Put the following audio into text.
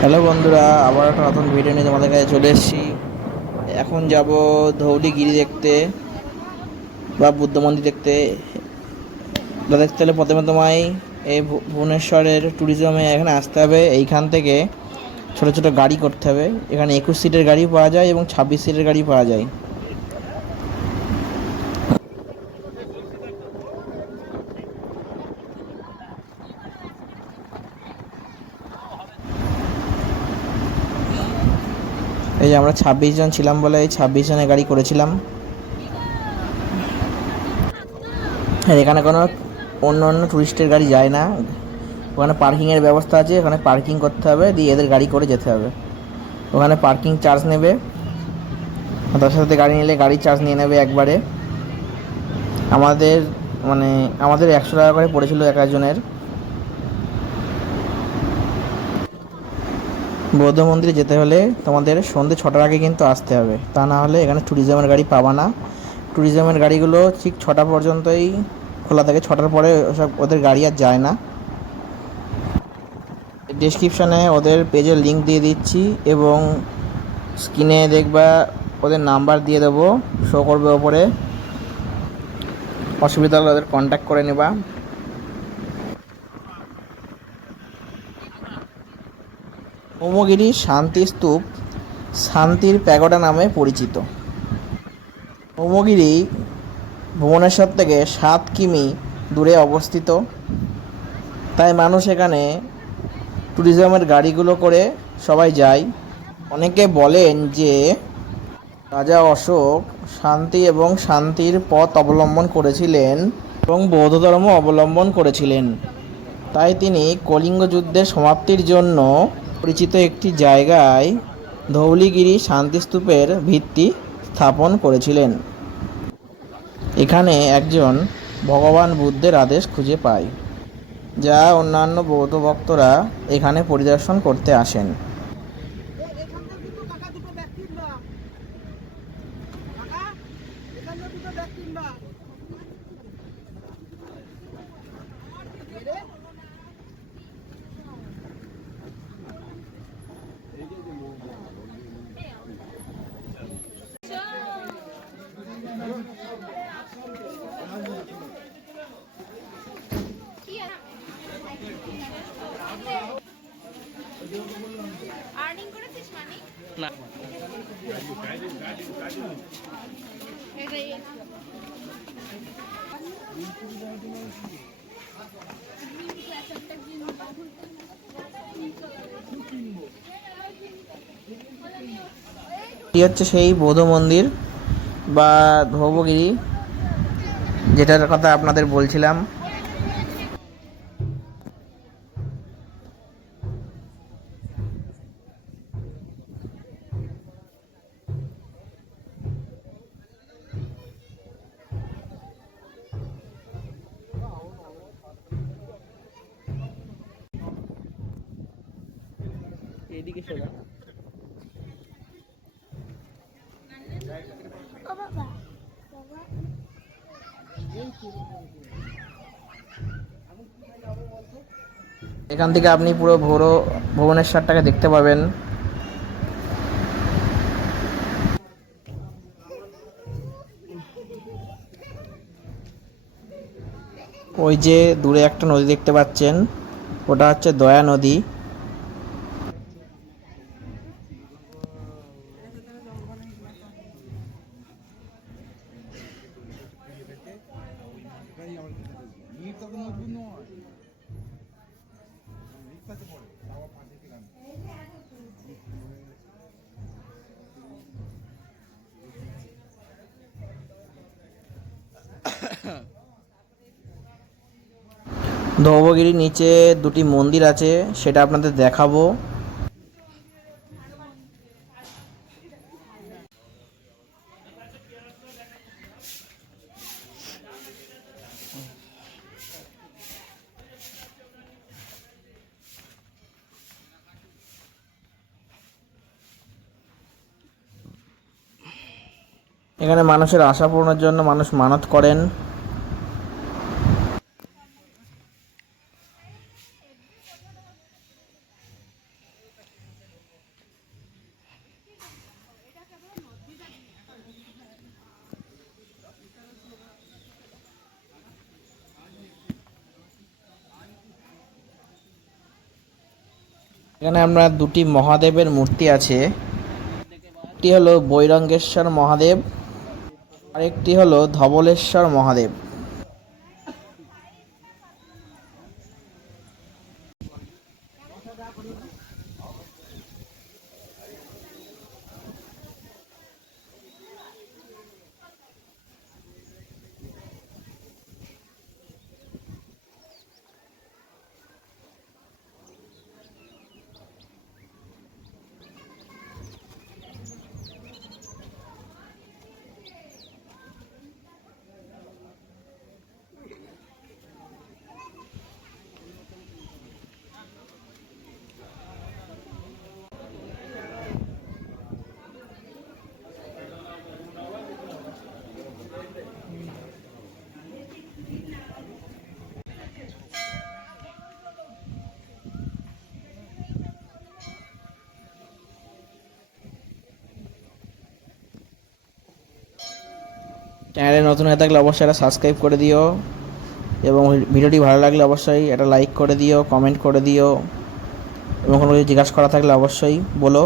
Hello বন্ধুরা, আবার একটা নতুন ভিডিও নিয়ে তোমাদের কাছে চলে এসেছি। এখন যাব ধৌলিগিরি দেখতে বা বুদ্ধ মন্দির দেখতে। দেখতে হলে প্রথমে তোমায় এই ভুবনেশ্বরের ট্যুরিজমে এখানে আসতে হবে। এইখান থেকে ছোটো ছোটো গাড়ি করতে হবে। এখানে একুশ সিটের গাড়ি পাওয়া যায় এবং ছাব্বিশ সিটের গাড়ি পাওয়া যায়। এই আমরা ছাব্বিশ জন ছিলাম বলে এই ছাব্বিশ জনের গাড়ি করেছিলাম। আর এখানে কোনো অন্য অন্য টুরিস্টের গাড়ি যায় না। ওখানে পার্কিংয়ের ব্যবস্থা আছে, ওখানে পার্কিং করতে হবে, দিয়ে এদের গাড়ি করে যেতে হবে। ওখানে পার্কিং চার্জ নেবে। তার সাথে গাড়ি নিলে গাড়ি চার্জ নিয়ে নেবে একবারে। আমাদের মানে আমাদের একশো টাকা করে পড়েছিল এক একজনের বৌদ্ধ মন্দিরে যেতে হলে তোমাদের সন্ধে ছটার আগে কিন্তু আসতে হবে। তা না হলে এখানে ট্যুরিজমের গাড়ি পাবা না। ট্যুরিজমের গাড়িগুলো ঠিক ছটা পর্যন্তই খোলা থাকে, ছটার পরে ওসব ওদের গাড়ি আর যায় না। ডিসক্রিপশানে ওদের পেজের লিঙ্ক দিয়ে দিচ্ছি এবং স্ক্রিনে দেখবা ওদের নাম্বার দিয়ে দেবো। শো করবে ওপরে। অসুবিধা হলে ওদের কন্ট্যাক্ট করে নেবা। হোমগিরি শান্তি স্তূপ শান্তির প্যাগোডা নামে পরিচিত। হোমগিরি ভুবনেশ্বর থেকে সাত কিমি দূরে অবস্থিত। তাই মানুষ এখানে ট্যুরিজমের গাড়িগুলো করে সবাই যায়। অনেকে বলেন যে রাজা অশোক শান্তি এবং শান্তির পথ অবলম্বন করেছিলেন এবং বৌদ্ধ ধর্ম অবলম্বন করেছিলেন। তাই তিনি কলিঙ্গ যুদ্ধের সমাপ্তির জন্য পরিচিত একটি জায়গায় ধৌলিগিরি শান্তিস্তূপের ভিত্তি স্থাপন করেছিলেন। এখানে একজন ভগবান বুদ্ধের আদেশ খুঁজে পায়, যা অন্যান্য বৌদ্ধ ভক্তরা এখানে পরিদর্শন করতে আসেন নাম কাকা এখানটা দুটো ব্যক্তির নাম আর্নিং করেছিস মানে না। এটি হচ্ছে সেই বৌদ্ধ মন্দির বা ধৌবগিরি যেটার কথা আপনাদের বলছিলাম। এদিকে সোজা এখান থেকে আপনি পুরো ভোর ভুবনেশ্বরটাকে দেখতে পাবেন। ওই যে দূরে একটা নদী দেখতে পাচ্ছেন। ওটা হচ্ছে দয়া নদী। ধৌবগিরির নিচে দুটি মন্দির আছে, সেটা আপনাদের দেখাবো। এখানে মানুষের আশা পূরণের জন্য মানুষ মানত করেন। এখানে আমরা দুটি মহাদেবের মূর্তি আছে। একটি হলো বৈরঙ্গেশ্বর মহাদেব আরেকটি হলো ধবলেশ্বর মহাদেব। চ্যানেলে নতুন হয়ে থাকলে অবশ্যই একটা সাবস্ক্রাইব করে দিও। এবং ভিডিওটি ভালো লাগলে অবশ্যই এটা লাইক করে দিও কমেন্ট করে দিও। এবং কোনো কিছু জিজ্ঞাসা করা থাকলে অবশ্যই বলো।